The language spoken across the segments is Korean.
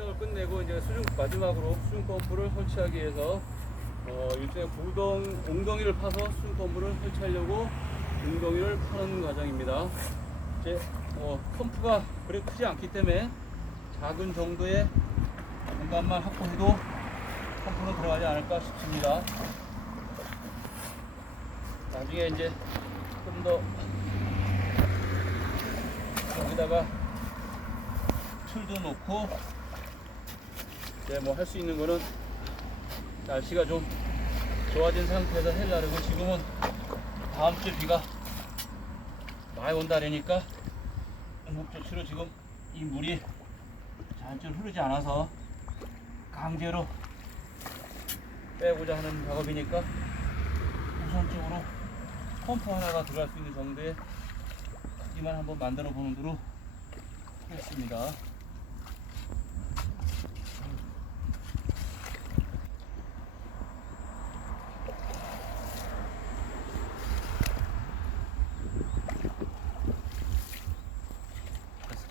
설정을 끝내고 이제 수중 마지막으로 수중 펌프를 설치하기 위해서 어, 일종의 구덩 웅덩이를 파서 수중 펌프를 설치하려고 웅덩이를 파는 과정입니다. 이제 어, 펌프가 그리 크지 않기 때문에 작은 정도의 공간만 확보해도 펌프는 들어가지 않을까 싶습니다. 나중에 이제 좀 더 여기다가 틀도 놓고 이제 뭐 할 수 있는 거는 날씨가 좀 좋아진 상태에서 해자르고 지금은 다음 주 비가 많이 온다라니까 목조치로 지금 이 물이 잘줄 흐르지 않아서 강제로 빼고자 하는 작업이니까 우선적으로 펌프 하나가 들어갈 수 있는 정도의 크기만 한번 만들어 보는 대로 하겠습니다.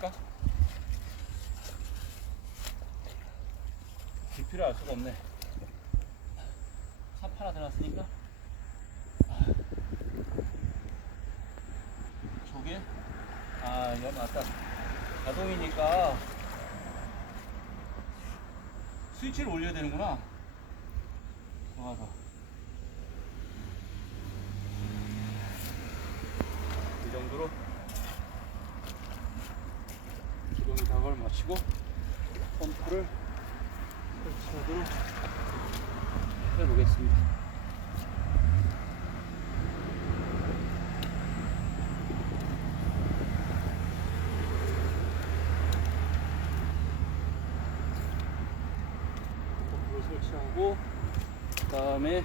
됐을까? 깊이를 알 수가 없네. 삽 하나 들어갔으니까. 저게? 아, 이거 맞다. 자동이니까 스위치를 올려야 되는구나. 좋아서. 이 정도로 기동 마치고 펌프를 설치하도록 해보겠습니다. 펌프를 설치하고 그 다음에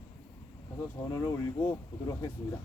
가서 전원을 올리고 보도록 하겠습니다